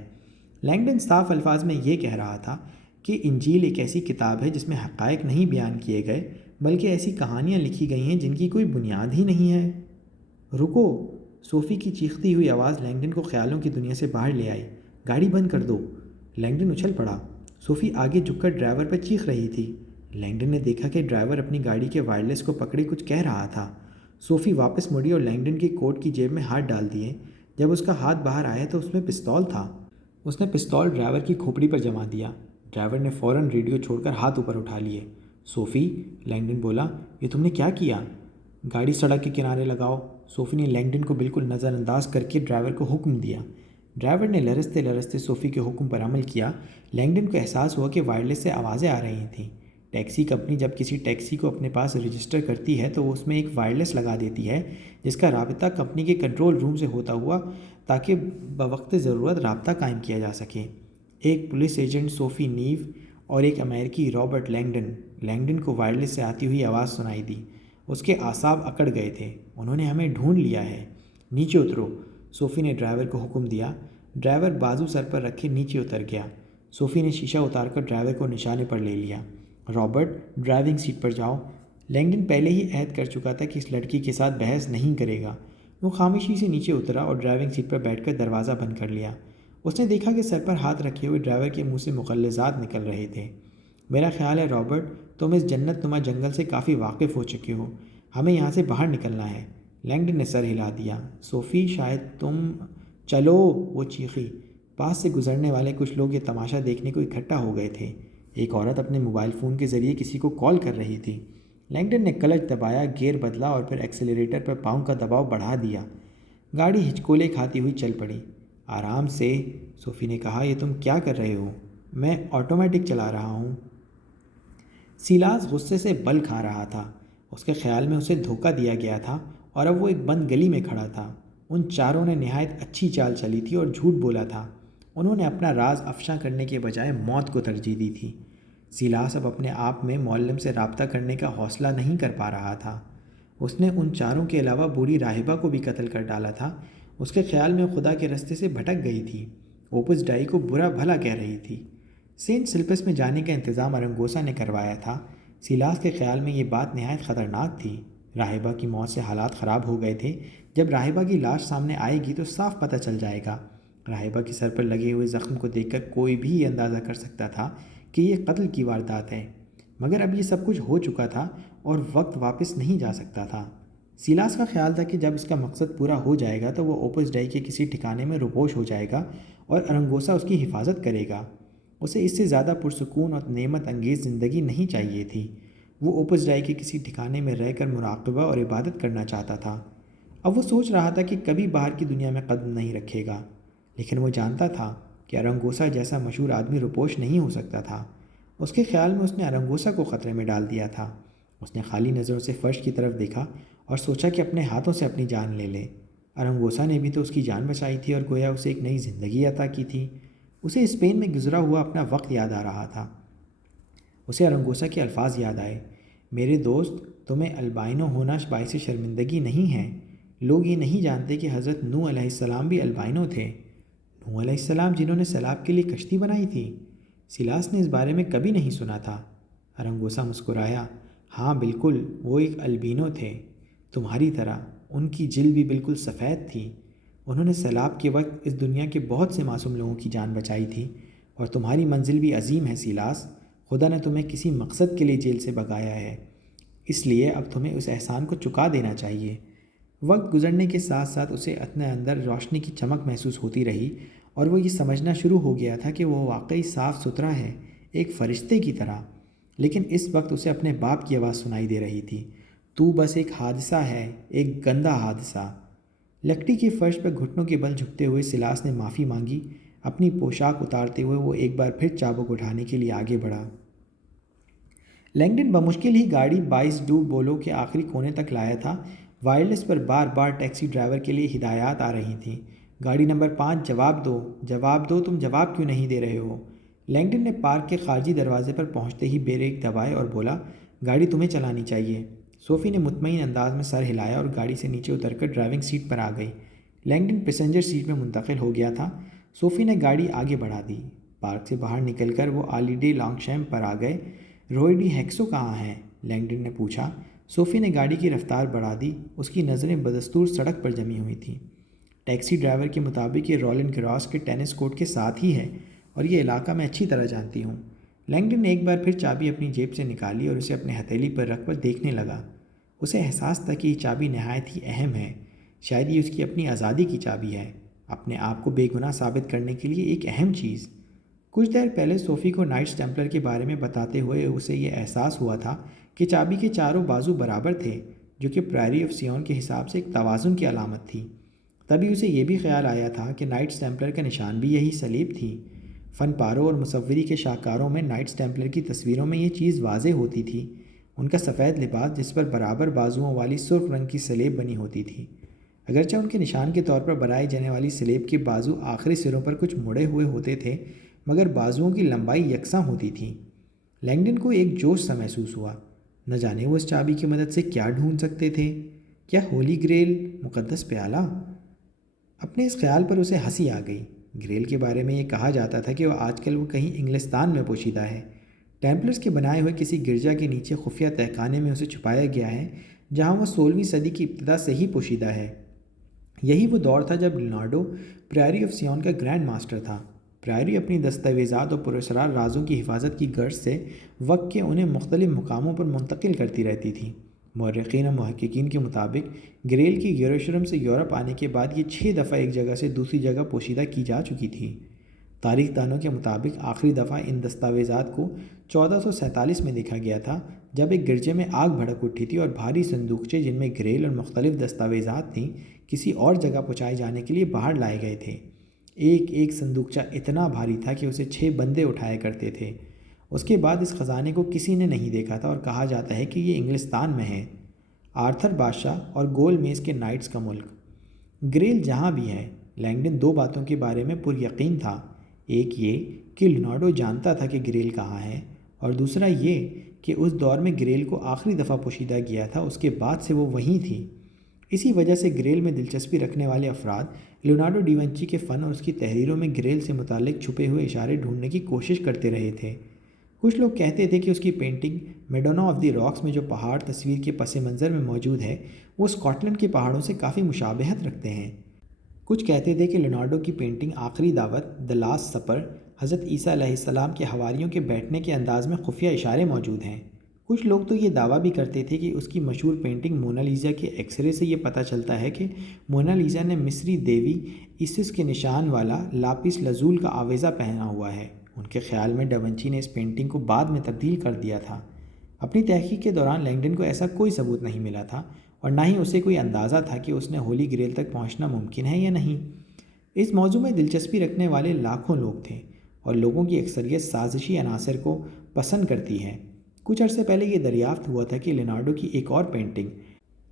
لینگڈن صاف الفاظ میں یہ کہہ رہا تھا کہ انجیل ایک ایسی کتاب ہے جس میں حقائق نہیں بیان کیے گئے بلکہ ایسی کہانیاں لکھی گئی ہیں جن کی کوئی بنیاد ہی نہیں ہے۔ رکو! صوفی کی چیختی ہوئی آواز لینگڈن کو خیالوں کی دنیا سے باہر لے آئی۔ گاڑی بند کر دو! لینگڈن اچھل پڑا۔ صوفی آگے جھک کر ڈرائیور پر چیخ رہی تھی۔ لینگڈن نے دیکھا کہ ڈرائیور اپنی گاڑی کے وائرلیس کو پکڑے کچھ کہہ رہا تھا۔ صوفی واپس مڑی اور لینگڈن کی کوٹ کی جیب میں ہاتھ ڈال دیے۔ جب اس کا ہاتھ باہر آیا تو اس میں پستول تھا۔ اس نے پستول ڈرائیور کی کھوپڑی پر جما دیا۔ ڈرائیور نے فوراً ریڈیو چھوڑ کر ہاتھ اوپر اٹھا لیے۔ صوفی، لینگڈن بولا، یہ تم نے کیا کیا؟ گاڑی سڑک کے کنارے لگاؤ۔ صوفی نے لینگڈن کو بالکل نظر انداز کر کے ڈرائیور کو حکم دیا۔ ڈرائیور نے لرزتے لرزتے صوفی کے حکم پر عمل کیا۔ لینگڈن کو احساس ہوا کہ وائرلیس سے آوازیں آ رہی تھیں۔ ٹیکسی کمپنی جب کسی ٹیکسی کو اپنے پاس رجسٹر کرتی ہے تو وہ اس میں ایک وائرلیس لگا دیتی ہے جس کا رابطہ کمپنی کے کنٹرول روم سے ہوتا ہوا تاکہ بوقت ضرورت رابطہ قائم کیا جا سکے۔ ایک پولیس ایجنٹ صوفی نیو اور ایک امریکی رابرٹ لینگڈن کو وائرلیس سے آتی ہوئی آواز سنائی دی۔ اس کے اعصاب اکڑ گئے تھے۔ انہوں نے ہمیں ڈھونڈ لیا ہے۔ نیچے اترو، صوفی نے ڈرائیور کو حکم دیا۔ ڈرائیور بازو سر پر رکھے نیچے اتر گیا۔ صوفی نے شیشہ اتار کر ڈرائیور کو نشانے پر لے لیا۔ رابرٹ، ڈرائیونگ سیٹ پر جاؤ۔ لینگڈن پہلے ہی عہد کر چکا تھا کہ اس لڑکی کے ساتھ بحث نہیں کرے گا۔ وہ خاموشی سے نیچے اترا اور ڈرائیونگ سیٹ پر بیٹھ کر دروازہ بند کر لیا۔ اس نے دیکھا کہ سر پر ہاتھ رکھے ہوئے ڈرائیور کے منہ سے مغلظات نکل رہے تھے۔ میرا خیال ہے رابرٹ، تم اس جنت نما جنگل سے کافی واقف ہو چکے ہو۔ ہمیں یہاں سے باہر نکلنا ہے۔ لینگڈن نے سر ہلا دیا۔ صوفی، شاید تم… چلو، وہ چیخی۔ پاس سے گزرنے والے کچھ لوگ یہ تماشا دیکھنے کو اکٹھا ہو گئے تھے۔ ایک عورت اپنے موبائل فون کے ذریعے کسی کو کال کر رہی تھی۔ لینگڈن نے کلچ دبایا، گیئر بدلا اور پھر ایکسیلریٹر پر پاؤں کا دباؤ بڑھا دیا۔ گاڑی ہچکولے کھاتی ہوئی چل پڑی۔ آرام سے، صوفی نے کہا، یہ تم کیا کر رہے ہو؟ میں آٹومیٹک چلا رہا ہوں۔ سیلاس غصے سے بل کھا رہا تھا۔ اس کے خیال میں اسے دھوکہ دیا گیا تھا اور اب وہ ایک بند گلی میں کھڑا تھا۔ ان چاروں نے نہایت اچھی چال چلی تھی اور جھوٹ بولا تھا۔ انہوں نے اپنا راز افشاں کرنے کے بجائے موت کو ترجیح دی تھی۔ سیلاس اب اپنے آپ میں معلم سے رابطہ کرنے کا حوصلہ نہیں کر پا رہا تھا۔ اس نے ان چاروں کے علاوہ بوڑھی راہبہ کو بھی قتل کر ڈالا تھا۔ اس کے خیال میں خدا کے رستے سے بھٹک گئی تھی۔ اوپس ڈائی کو برا بھلا کہہ رہی تھی۔ سینٹ سلپس میں جانے کا انتظام ارنگوسا نے کروایا تھا۔ سیلاس کے خیال میں یہ بات نہایت خطرناک تھی۔ راہبہ کی موت سے حالات خراب ہو گئے تھے۔ جب راہبہ کی لاش سامنے آئے گی تو صاف پتہ چل جائے گا۔ راہبہ کے سر پر لگے ہوئے زخم کو دیکھ کر کوئی بھی یہ اندازہ کر سکتا تھا کہ یہ قتل کی واردات ہے۔ مگر اب یہ سب کچھ ہو چکا تھا اور وقت واپس نہیں جا سکتا تھا۔ سیلاس کا خیال تھا کہ جب اس کا مقصد پورا ہو جائے گا تو وہ اوپس ڈائی کے کسی ٹھکانے میں روپوش ہو جائے گا اور ارنگوسا اس کی حفاظت کرے گا۔ اسے اس سے زیادہ پرسکون اور نعمت انگیز زندگی نہیں چاہیے تھی۔ وہ اوپس ڈائی کے کسی ٹھکانے میں رہ کر مراقبہ اور عبادت کرنا چاہتا تھا۔ اب وہ سوچ رہا تھا کہ کبھی باہر کی دنیا میں قدم نہیں رکھے گا، لیکن وہ جانتا تھا کہ ارنگوسا جیسا مشہور آدمی روپوش نہیں ہو سکتا تھا۔ اس کے خیال میں اس نے ارنگوسا کو خطرے میں ڈال دیا تھا۔ اس نے خالی نظروں سے فرش کی طرف دیکھا اور سوچا کہ اپنے ہاتھوں سے اپنی جان لے لے۔ ارنگوسا نے بھی تو اس کی جان بچائی تھی اور گویا اسے ایک نئی زندگی عطا کی تھی۔ اسے اسپین میں گزرا ہوا اپنا وقت یاد آ رہا تھا۔ اسے ارنگوسا کے الفاظ یاد آئے، میرے دوست، تمہیں البائنو ہونا باعث شرمندگی نہیں ہے۔ لوگ یہ نہیں جانتے کہ حضرت نوح علیہ السلام بھی البائنو تھے۔ نوح علیہ السلام جنہوں نے سیلاب کے لیے کشتی بنائی تھی؟ سیلاس نے اس بارے میں کبھی نہیں سنا تھا۔ ارنگوسا مسکرایا، ہاں بالکل، وہ ایک البینو تھے، تمہاری طرح۔ ان کی جلد بھی بالکل سفید تھی۔ انہوں نے سیلاب کے وقت اس دنیا کے بہت سے معصوم لوگوں کی جان بچائی تھی، اور تمہاری منزل بھی عظیم ہے سیلاس۔ خدا نے تمہیں کسی مقصد کے لیے جیل سے بھگایا ہے، اس لیے اب تمہیں اس احسان کو چکا دینا چاہیے۔ وقت گزرنے کے ساتھ ساتھ اسے اپنے اندر روشنی کی چمک محسوس ہوتی رہی اور وہ یہ سمجھنا شروع ہو گیا تھا کہ وہ واقعی صاف ستھرا ہے، ایک فرشتے کی طرح۔ لیکن اس وقت اسے اپنے باپ کی آواز سنائی دے رہی تھی، تو بس ایک حادثہ ہے، ایک گندا حادثہ۔ لکڑی کے فرش پر گھٹنوں کے بل جھکتے ہوئے سیلاس نے معافی مانگی۔ اپنی پوشاک اتارتے ہوئے وہ ایک بار پھر چابک اٹھانے کے لیے آگے بڑھا۔ لینگڈن بمشکل ہی گاڑی 22 ڈو بولو کے آخری کونے تک لایا تھا۔ وائرلیس پر بار بار ٹیکسی ڈرائیور کے لیے ہدایات آ رہی تھیں، گاڑی نمبر 5 جواب دو، جواب دو، تم جواب کیوں نہیں دے رہے ہو؟ لینگڈن نے پارک کے خارجی دروازے پر پہنچتے ہی بریک دبائے اور بولا، گاڑی تمہیں چلانی چاہیے۔ صوفی نے مطمئن انداز میں سر ہلایا اور گاڑی سے نیچے اتر کر ڈرائیونگ سیٹ پر آ گئی۔ لینگڈن پیسنجر سیٹ میں منتقل ہو گیا تھا۔ صوفی نے گاڑی آگے بڑھا دی۔ پارک سے باہر نکل کر وہ آلی ڈے لانگشیم پر آ گئے۔ روئی ڈی ہیکسو کہاں ہے؟ لینگڈن نے پوچھا۔ صوفی نے گاڑی کی رفتار بڑھا دی۔ اس کی نظریں بدستور سڑک پر جمی ہوئی تھیں۔ ٹیکسی ڈرائیور کے مطابق یہ رولنڈ گراس کے ٹینس کورٹ کے ساتھ ہی ہے اور یہ علاقہ میں اچھی طرح جانتی ہوں۔ لینگڈن نے ایک بار پھر چابی اپنی جیب سے نکالی اور اسے اپنے ہتھیلی پر رکھ کر دیکھنے لگا۔ اسے احساس تھا کہ یہ چابی نہایت ہی اہم ہے، شاید یہ اس کی اپنی آزادی کی چابی ہے۔ اپنے آپ کو بے گناہ ثابت کرنے کے لیے ایک اہم چیز۔ کچھ دیر پہلے صوفی کو نائٹس ٹیمپلر کے بارے میں بتاتے ہوئے اسے یہ احساس ہوا تھا کہ چابی کے چاروں بازو برابر تھے، جو کہ پرائری آف سیون کے حساب سے ایک توازن کی علامت تھی۔ تبھی اسے یہ بھی خیال آیا تھا کہ نائٹس ٹیمپلر کا نشان بھی یہی سلیب تھی۔ فن پاروں اور مصوری کے شاہکاروں میں نائٹس ٹیمپلر کی تصویروں میں یہ چیز واضح ہوتی تھی۔ ان کا سفید لباس جس پر برابر بازوؤں والی سرخ رنگ کی سلیب بنی ہوتی تھی، اگرچہ ان کے نشان کے طور پر بنائی جانے والی سلیب کے بازو آخری سروں پر کچھ مڑے ہوئے ہوتے تھے، مگر بازوؤں کی لمبائی یکساں ہوتی تھی۔ لینگڈن کو ایک جوش سا محسوس ہوا۔ نہ جانے وہ اس چابی کی مدد سے کیا ڈھونڈ سکتے تھے؟ کیا ہولی گریل، مقدس پیالہ؟ اپنے اس خیال پر اسے ہنسی آ گئی۔ گریل کے بارے میں یہ کہا جاتا تھا کہ آج کل وہ کہیں انگلستان میں پوشیدہ ہے۔ ٹیمپلرز کے بنائے ہوئے کسی گرجا کے نیچے خفیہ تہخانے میں اسے چھپایا گیا ہے، جہاں وہ 16ویں صدی کی ابتدا سے ہی پوشیدہ ہے۔ یہی وہ دور تھا جب لیونارڈو پرائری آف سیون کا گرینڈ ماسٹر تھا۔ پرائری اپنی دستاویزات اور پراسرار رازوں کی حفاظت کی غرض سے وقت کے انہیں مختلف مقاموں پر منتقل کرتی رہتی تھی۔ مورخین و محققین کے مطابق گریل کی یروشلم سے یورپ آنے کے بعد یہ 6 دفعہ ایک جگہ سے دوسری جگہ پوشیدہ کی جا چکی تھی۔ تاریخ دانوں کے مطابق آخری دفعہ ان دستاویزات کو 1447 میں دیکھا گیا تھا، جب ایک گرجے میں آگ بھڑک اٹھی تھی اور بھاری صندوقچے جن میں گریل اور مختلف دستاویزات تھیں کسی اور جگہ پہنچائے جانے کے لیے باہر لائے گئے تھے۔ ایک ایک صندوقچہ اتنا بھاری تھا کہ اسے 6 بندے اٹھایا کرتے تھے۔ اس کے بعد اس خزانے کو کسی نے نہیں دیکھا تھا اور کہا جاتا ہے کہ یہ انگلستان میں ہے، آرتھر بادشاہ اور گول میز کے نائٹس کا ملک۔ گریل جہاں بھی ہے، لینگڈن 2 باتوں کے بارے میں پر یقین تھا۔ ایک یہ کہ لیونارڈو جانتا تھا کہ گریل کہاں ہے، اور دوسرا یہ کہ اس دور میں گریل کو آخری دفعہ پوشیدہ کیا تھا، اس کے بعد سے وہ وہیں تھی۔ اسی وجہ سے گریل میں دلچسپی رکھنے والے افراد لیونارڈو ڈی ونچی کے فن اور اس کی تحریروں میں گریل سے متعلق چھپے ہوئے اشارے ڈھونڈنے کی کوشش کرتے رہے تھے۔ کچھ لوگ کہتے تھے کہ اس کی painting Madonna of the rocks میں جو پہاڑ تصویر کے پس منظر میں موجود ہے، وہ اسکاٹ لینڈ کے پہاڑوں سے کافی مشابہت رکھتے ہیں۔ کچھ کہتے تھے کہ لیونارڈو کی پینٹنگ آخری دعوت، دی لاسٹ سپر، حضرت عیسیٰ علیہ السلام کے حواریوں کے بیٹھنے کے انداز میں خفیہ اشارے موجود ہیں۔ کچھ لوگ تو یہ دعویٰ بھی کرتے تھے کہ اس کی مشہور پینٹنگ مونالیزا کے ایکس رے سے یہ پتہ چلتا ہے کہ مونالیزا نے مصری دیوی ایسس کے نشان والا لاپس لازولی کا آویزہ پہنا ہوا ہے۔ ان کے خیال میں ڈاونچی نے اس پینٹنگ کو بعد میں تبدیل کر دیا تھا۔ اپنی تحقیق کے دوران لینگڈن کو ایسا کوئی ثبوت نہیں ملا تھا، اور نہ ہی اسے کوئی اندازہ تھا کہ اس نے ہولی گریل تک پہنچنا ممکن ہے یا نہیں۔ اس موضوع میں دلچسپی رکھنے والے لاکھوں لوگ تھے، اور لوگوں کی اکثریت سازشی عناصر کو پسند کرتی ہے۔ کچھ عرصے پہلے یہ دریافت ہوا تھا کہ لیونارڈو کی ایک اور پینٹنگ،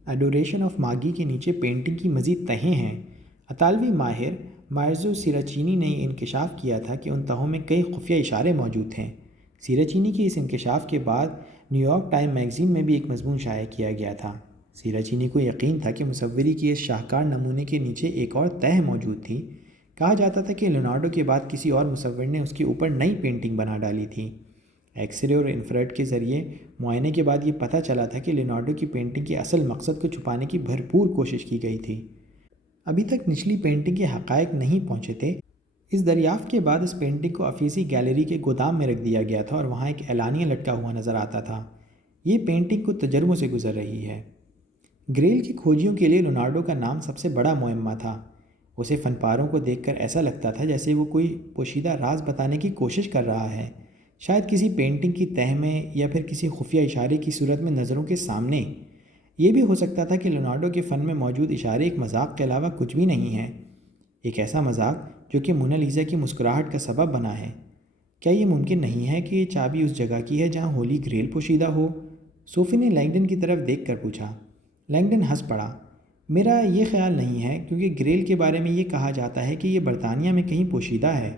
ایڈوریشن آف ماگی، کے نیچے پینٹنگ کی مزید تہیں ہیں۔ اطالوی ماہر مارزو سیراچینی نے یہ انکشاف کیا تھا کہ ان تہوں میں کئی خفیہ اشارے موجود تھے۔ سیراچینی کی اس انکشاف کے بعد نیو یارک ٹائم میگزین میں بھی ایک مضمون شائع کیا گیا تھا۔ سیراچینی کو یقین تھا کہ مصوری کی اس شاہکار نمونے کے نیچے ایک اور تہ موجود تھی۔ کہا جاتا تھا کہ لیونارڈو کے بعد کسی اور مصور نے اس کے اوپر نئی پینٹنگ بنا ڈالی تھی۔ ایکس رے اور انفرارڈ کے ذریعے معائنے کے بعد یہ پتہ چلا تھا کہ لیونارڈو کی پینٹنگ کے اصل مقصد کو چھپانے کی بھرپور کوشش کی گئی تھی۔ ابھی تک نچلی پینٹنگ کے حقائق نہیں پہنچے تھے۔ اس دریافت کے بعد اس پینٹنگ کو افیسی گیلری کے گودام میں رکھ دیا گیا تھا اور وہاں ایک اعلانیہ لٹکا ہوا نظر آتا تھا۔ یہ پینٹنگ کچھ تجربوں سے گزر رہی ہے۔ گریل کی کھوجیوں کے لیے لیونارڈو کا نام سب سے بڑا معمہ تھا۔ اسے فن پاروں کو دیکھ کر ایسا لگتا تھا جیسے وہ کوئی پوشیدہ راز بتانے کی کوشش کر رہا ہے، شاید کسی پینٹنگ کی تہ میں یا پھر کسی خفیہ اشارے کی صورت میں نظروں کے سامنے۔ یہ بھی ہو سکتا تھا کہ لیونارڈو کے فن میں موجود اشارے ایک مذاق کے علاوہ کچھ بھی نہیں ہیں، ایک ایسا مذاق جو کہ مونالیزا کی مسکراہٹ کا سبب بنا ہے۔ کیا یہ ممکن نہیں ہے کہ یہ چابی اس جگہ کی ہے جہاں ہولی گریل پوشیدہ ہو؟ صوفی نے لینگڈن کی طرف دیکھ کر پوچھا۔ لینگڈن ہنس پڑا۔ میرا یہ خیال نہیں ہے، کیونکہ گریل کے بارے میں یہ کہا جاتا ہے کہ یہ برطانیہ میں کہیں پوشیدہ ہے۔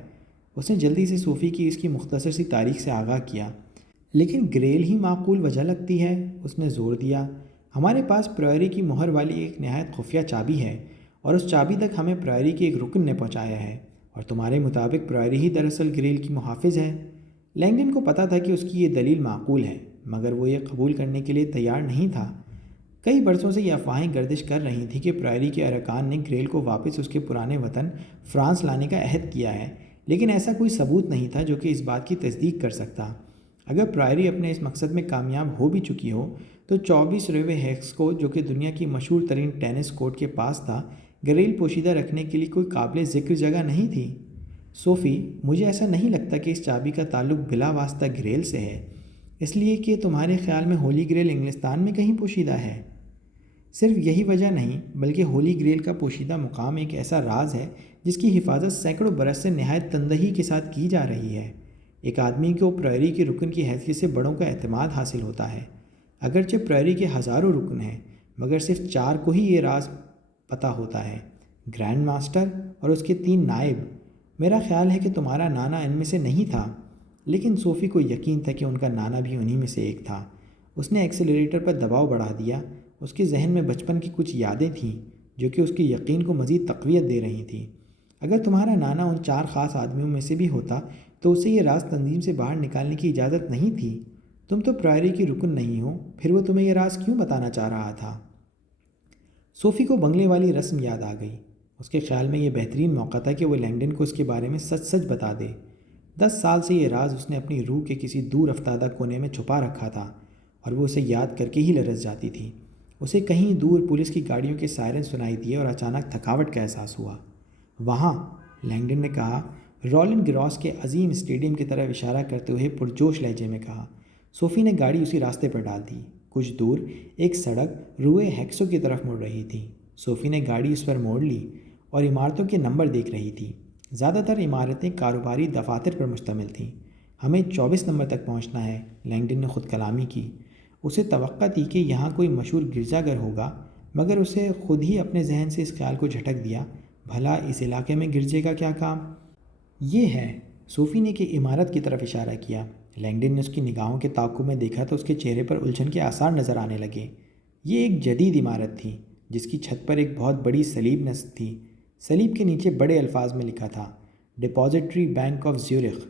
اس نے جلدی سے صوفی کی اس کی مختصر سی تاریخ سے آگاہ کیا۔ لیکن گریل ہی معقول وجہ لگتی ہے، اس نے زور دیا۔ ہمارے پاس پرائری کی مہر والی ایک نہایت خفیہ چابی ہے، اور اس چابی تک ہمیں پرائری کے ایک رکن نے پہنچایا ہے، اور تمہارے مطابق پرائری ہی دراصل گریل کی محافظ ہے۔ لینگڈن کو پتہ تھا کہ اس کی یہ دلیل معقول ہے، مگر وہ یہ قبول کرنے کے لیے تیار نہیں تھا۔ کئی برسوں سے یہ افواہیں گردش کر رہی تھیں کہ پرائری کے ارکان نے گریل کو واپس اس کے پرانے وطن فرانس لانے کا عہد کیا ہے، لیکن ایسا کوئی ثبوت نہیں تھا جو کہ اس بات کی تصدیق کر سکتا۔ اگر پرائری اپنے اس مقصد میں کامیاب ہو بھی چکی ہو تو 24 ریوے ہیکس کو، جو کہ دنیا کی مشہور ترین ٹینس کورٹ کے پاس تھا، گریل پوشیدہ رکھنے کے لیے کوئی قابل ذکر جگہ نہیں تھی؟ صوفی، مجھے ایسا نہیں لگتا کہ اس چابی کا تعلق بلا واسطہ گریل سے ہے، اس لیے کہ تمہارے خیال میں ہولی گریل انگلستان میں کہیں پوشیدہ ہے۔ صرف یہی وجہ نہیں، بلکہ ہولی گریل کا پوشیدہ مقام ایک ایسا راز ہے جس کی حفاظت سینکڑوں برس سے نہایت تندہی کے ساتھ کی جا رہی ہے۔ ایک آدمی کو پرائری کے رکن کی حیثیت سے بڑوں کا اعتماد حاصل ہوتا ہے۔ اگرچہ پرائری کے ہزاروں رکن ہیں، مگر صرف 4 کو ہی یہ راز پتہ ہوتا ہے، گرینڈ ماسٹر اور اس کے 3 نائب۔ میرا خیال ہے کہ تمہارا نانا ان میں سے نہیں تھا، لیکن صوفی کو یقین تھا کہ ان کا نانا بھی انہی میں سے ایک تھا۔ اس نے ایکسیلریٹر پر دباؤ بڑھا دیا۔ اس کے ذہن میں بچپن کی کچھ یادیں تھیں جو کہ اس کے یقین کو مزید تقویت دے رہی تھیں۔ اگر تمہارا نانا ان 4 خاص آدمیوں میں سے بھی ہوتا تو اسے یہ راز تنظیم سے باہر نکالنے کی اجازت نہیں تھی۔ تم تو پرائری کی رکن نہیں ہو، پھر وہ تمہیں یہ راز کیوں بتانا چاہ رہا تھا؟ صوفی کو بنگلے والی رسم یاد آ گئی۔ اس کے خیال میں یہ بہترین موقع تھا کہ وہ لینگڈن کو اس کے بارے میں سچ سچ بتا دے۔ 10 سال سے یہ راز اس نے اپنی روح کے کسی دور افتادہ کونے میں چھپا رکھا تھا، اور وہ اسے یاد کر کے ہی لرز جاتی تھی۔ اسے کہیں دور پولیس کی گاڑیوں کے سائرن سنائی دیے اور اچانک تھکاوٹ کا احساس ہوا۔ وہاں، لینگڈن نے کہا، رولنڈ گراس کے عظیم اسٹیڈیم کی طرف اشارہ کرتے ہوئے پرجوش لہجے میں کہا۔ صوفی نے گاڑی اسی راستے پر ڈال دی۔ کچھ دور ایک سڑک روئے ہیکسو کی طرف مڑ رہی تھی۔ صوفی نے گاڑی اس پر موڑ لی اور عمارتوں کے نمبر دیکھ رہی تھی۔ زیادہ تر عمارتیں کاروباری دفاتر پر مشتمل تھیں۔ ہمیں 24 نمبر تک پہنچنا ہے، لینگڈن نے خود کلامی کی۔ اسے توقع تھی کہ یہاں کوئی مشہور گرجا گھر ہوگا، مگر اسے خود ہی اپنے ذہن سے اس خیال کو جھٹک دیا، بھلا اس علاقے میں گرجے کا کیا کام؟ یہ ہے، صوفی نے کہ عمارت کی طرف اشارہ کیا۔ لینگڈن نے اس کی نگاہوں کے تعاقب میں دیکھا تو اس کے چہرے پر الجھن کے آثار نظر آنے لگے۔ یہ ایک جدید عمارت تھی جس کی چھت پر ایک بہت بڑی صلیب نصب تھی۔ صلیب کے نیچے بڑے الفاظ میں لکھا تھا، depository bank of Zurich.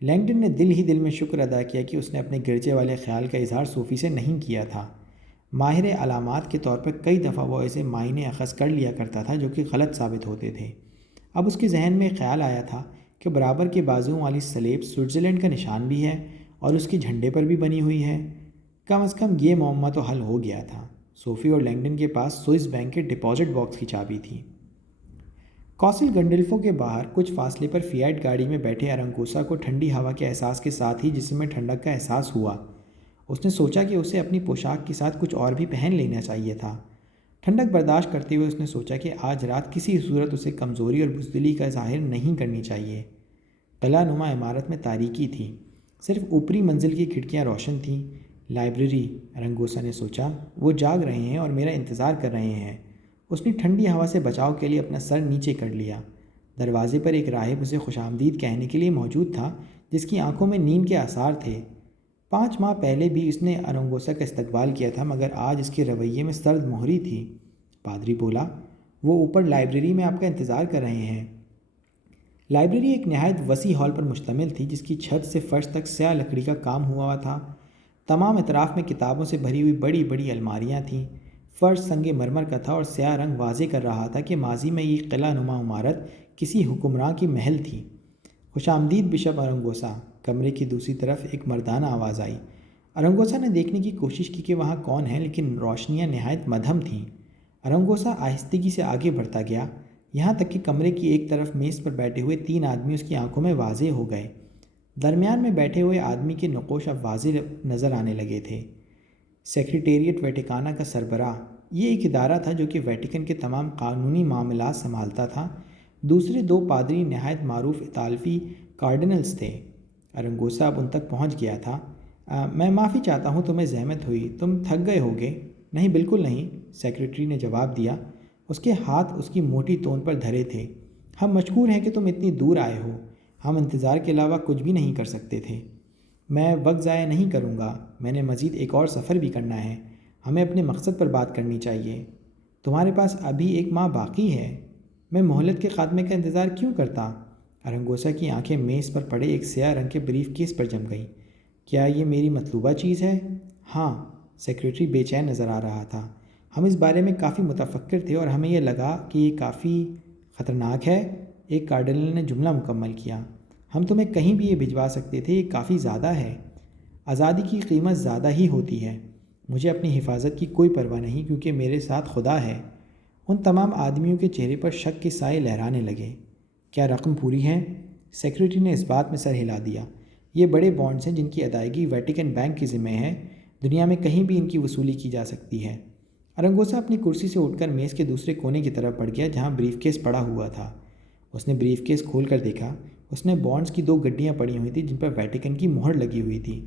Langdon نے دل ہی دل میں شکر ادا کیا کہ اس نے اپنے گرجے والے خیال کا اظہار صوفی سے نہیں کیا تھا۔ ماہر علامات کے طور پر کئی دفعہ وہ ایسے معنی اخذ کر لیا کرتا تھا جو کہ غلط ثابت ہوتے تھے۔ اب اس کے ذہن میں خیال آیا تھا کہ برابر کے بازوؤں والی سلیب سوئٹزرلینڈ کا نشان بھی ہے اور اس کے جھنڈے پر بھی بنی ہوئی ہے۔ کم از کم یہ معمہ تو حل ہو گیا تھا۔ صوفی اور لینگڈن کے پاس سوئس بینک کے ڈپازٹ باکس کی چابی تھی۔ کاسل گنڈلفو کے باہر کچھ فاصلے پر فیاٹ گاڑی میں بیٹھے ارنگوسا کو ٹھنڈی ہوا کے احساس کے ساتھ ہی جسم میں ٹھنڈک کا احساس ہوا۔ اس نے سوچا کہ اسے اپنی پوشاک کے ساتھ کچھ اور بھی پہن لینا چاہیے تھا۔ ٹھنڈک برداشت کرتے ہوئے اس نے سوچا کہ آج رات کسی صورت اسے کمزوری اور بزدلی کا ظاہر نہیں کرنی چاہیے۔ قلعہ نما عمارت میں تاریکی تھی، صرف اوپری منزل کی کھڑکیاں روشن تھیں۔ لائبریری، ارنگوسا نے سوچا، وہ جاگ رہے ہیں اور میرا انتظار کر رہے ہیں۔ اس نے ٹھنڈی ہوا سے بچاؤ کے لیے اپنا سر نیچے کر لیا۔ دروازے پر ایک راہب اسے خوش آمدید کہنے کے لیے موجود تھا، جس کی آنکھوں میں نیند کے آثار تھے۔ 5 ماہ پہلے بھی اس نے ارنگوسا کا استقبال کیا تھا، مگر آج اس کے رویے میں سرد مہری تھی۔ پادری بولا، وہ اوپر لائبریری میں آپ کا انتظار کر رہے ہیں۔ لائبریری ایک نہایت وسیع ہال پر مشتمل تھی جس کی چھت سے فرش تک سیاہ لکڑی کا کام ہوا تھا۔ تمام اطراف میں کتابوں سے بھری ہوئی بڑی بڑی الماریاں تھیں۔ فرش سنگ مرمر کا تھا اور سیاہ رنگ واضح کر رہا تھا کہ ماضی میں یہ قلعہ نما عمارت کسی حکمراں کی محل تھی۔ خوش آمدید بشپ ارنگوسا، کمرے کی دوسری طرف ایک مردانہ آواز آئی۔ ارنگوسا نے دیکھنے کی کوشش کی کہ وہاں کون ہے، لیکن روشنیاں نہایت مدھم تھیں۔ ارنگوسا آہستگی سے آگے بڑھتا گیا، یہاں تک کہ کمرے کی ایک طرف میز پر بیٹھے ہوئے 3 آدمی اس کی آنکھوں میں واضح ہو گئے۔ درمیان میں بیٹھے ہوئے آدمی کے نقوش اب واضح نظر آنے لگے تھے۔ سیکریٹریٹ ویٹیکانا کا سربراہ، یہ ایک ادارہ تھا جو کہ ویٹیکن کے تمام قانونی معاملات سنبھالتا تھا۔ دوسرے 2 پادری نہایت معروف اطالوی کارڈنلز تھے۔ ارنگوسا اب ان تک پہنچ گیا تھا۔ میں معافی چاہتا ہوں، تمہیں زحمت ہوئی، تم تھک گئے ہوگے۔ نہیں، بالکل نہیں، سیکریٹری نے جواب دیا۔ اس کے ہاتھ اس کی موٹی تون پر دھرے تھے۔ ہم مشکور ہیں کہ تم اتنی دور آئے ہو، ہم انتظار کے علاوہ کچھ بھی نہیں کر سکتے تھے۔ میں وقت ضائع نہیں کروں گا، میں نے مزید ایک اور سفر بھی کرنا ہے، ہمیں اپنے مقصد پر بات کرنی چاہیے۔ تمہارے پاس ابھی 1 ماہ باقی ہے، میں مہلت کے خاتمے کا انتظار کیوں کرتا؟ ارنگوسا کی آنکھیں میز پر پڑے ایک سیاہ رنگ کے بریف کیس پر جم گئیں۔ کیا یہ میری مطلوبہ چیز ہے؟ ہاں، سیکریٹری بے چین نظر آ رہا تھا۔ ہم اس بارے میں کافی متفکر تھے اور ہمیں یہ لگا کہ یہ کافی خطرناک ہے۔ ایک کارڈنل نے جملہ مکمل کیا۔ ہم تمہیں کہیں بھی یہ بھجوا سکتے تھے، یہ کافی زیادہ ہے۔ آزادی کی قیمت زیادہ ہی ہوتی ہے۔ مجھے اپنی حفاظت کی کوئی پرواہ نہیں کیونکہ میرے ساتھ خدا ہے۔ ان تمام آدمیوں کے چہرے پر شک کے سائے لہرانے لگے۔ کیا رقم پوری ہے؟ سیکریٹری نے اس بات میں سر ہلا دیا۔ یہ بڑے بانڈز ہیں جن کی ادائیگی ویٹیکن بینک کے ذمہ ہے، دنیا میں کہیں بھی ان کی وصولی کی جا سکتی ہے۔ ارنگوسا اپنی کرسی سے اٹھ کر میز کے دوسرے کونے کی طرف بڑھ گیا جہاں بریف کیس پڑا ہوا تھا۔ اس نے بریف کیس کھول کر دیکھا۔ اس نے بانڈز کی 2 گڈیاں پڑی ہوئی تھیں جن پر ویٹیکن کی مہر لگی ہوئی تھی۔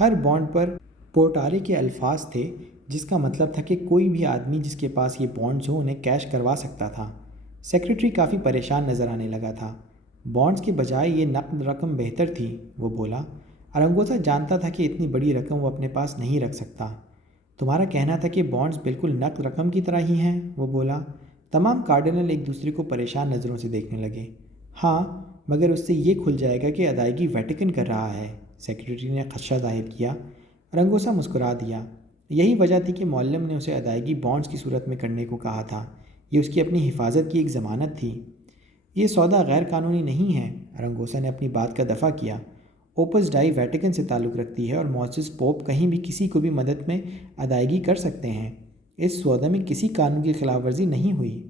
ہر بانڈ پر پورٹارے کے الفاظ تھے، جس کا مطلب تھا کہ کوئی بھی آدمی جس کے پاس یہ بانڈز ہو انہیں کیش کروا سکتا تھا۔ سیکریٹری کافی پریشان نظر آنے لگا تھا۔ بانڈز کے بجائے یہ نقد رقم بہتر تھی، وہ بولا۔ ارنگوسا جانتا تھا کہ اتنی بڑی رقم وہ اپنے پاس نہیں رکھ سکتا۔ تمہارا کہنا تھا کہ بانڈز بالکل نقد رقم کی طرح ہی ہیں، وہ بولا۔ تمام کارڈنل ایک دوسرے کو پریشان نظروں سے دیکھنے لگے۔ ہاں، مگر اس سے یہ کھل جائے گا کہ ادائیگی ویٹیکن کر رہا ہے، سیکریٹری نے خدشہ ظاہر کیا۔ ارنگوسا مسکرا دیا۔ یہی وجہ تھی کہ معلم نے اسے ادائیگی بانڈز کی صورت میں کرنے کو کہا تھا۔ یہ اس کی اپنی حفاظت کی ایک ضمانت تھی۔ یہ سودا غیر قانونی نہیں ہے، ارنگوسا نے اپنی بات کا دفاع کیا۔ اوپس ڈائی ویٹیکن سے تعلق رکھتی ہے اور معزز پوپ کہیں بھی کسی کو بھی مدد میں ادائیگی کر سکتے ہیں۔ اس سودا میں کسی قانون کی خلاف ورزی نہیں ہوئی۔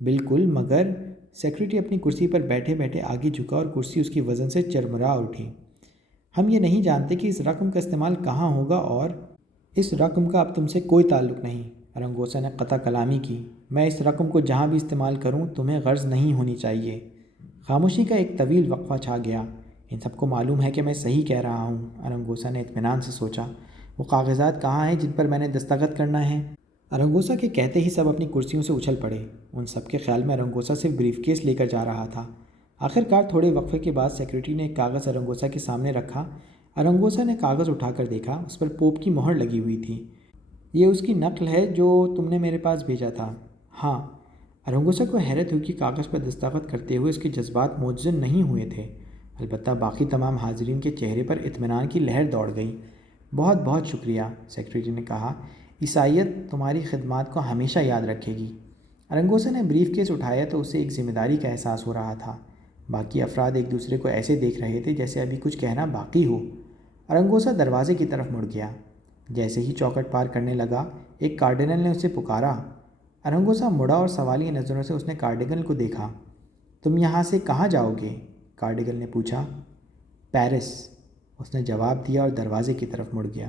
بالکل، مگر سیکریٹری اپنی کرسی پر بیٹھے بیٹھے آگے جھکا اور کرسی اس کی وزن سے چرمرا اٹھی۔ ہم یہ نہیں جانتے کہ اس رقم کا استعمال کہاں ہوگا اور اس رقم کا اب تم سے کوئی تعلق نہیں، ارنگوسا نے قطع کلامی کی۔ میں اس رقم کو جہاں بھی استعمال کروں تمہیں غرض نہیں ہونی چاہیے۔ خاموشی کا ایک طویل وقفہ چھا گیا۔ ان سب کو معلوم ہے کہ میں صحیح کہہ رہا ہوں، ارنگوسا نے اطمینان سے سوچا۔ وہ کاغذات کہاں ہیں جن پر میں نے دستخط کرنا ہے؟ ارنگوسا کے کہتے ہی سب اپنی کرسیوں سے اچھل پڑے۔ ان سب کے خیال میں ارنگوسا صرف بریف کیس لے کر جا رہا تھا۔ آخرکار تھوڑے وقفے کے بعد سیکریٹری نے ایک کاغذ ارنگوسا کے سامنے رکھا۔ ارنگوسا نے کاغذ اٹھا کر دیکھا، اس پر پوپ کی مہر لگی ہوئی تھی۔ یہ اس کی نقل ہے جو تم نے میرے پاس بھیجا تھا؟ ہاں۔ ارنگوسا کو حیرت ہوئی کہ کاغذ پر دستخط کرتے ہوئے اس کے جذبات متزن نہیں ہوئے تھے، البتہ باقی تمام حاضرین کے چہرے پر اطمینان کی لہر دوڑ گئی۔ بہت بہت شکریہ، سیکریٹری نے کہا۔ عیسائیت تمہاری خدمات کو ہمیشہ یاد رکھے گی۔ ارنگوسا نے بریف کیس اٹھایا تو اسے ایک ذمہ داری کا احساس ہو رہا تھا۔ باقی افراد ایک دوسرے کو ایسے دیکھ رہے تھے جیسے ابھی کچھ کہنا باقی ہو۔ ارنگوسا دروازے کی طرف مڑ گیا۔ جیسے ہی چوکھٹ پار کرنے لگا، ایک کارڈنل نے اسے پکارا۔ ارنگوسا مڑا اور سوالیہ نظروں سے اس نے کارڈنل کو دیکھا۔ تم یہاں سے کہاں جاؤ گے؟ کارڈنل نے پوچھا۔ پیرس، اس نے جواب دیا اور دروازے کی طرف مڑ گیا۔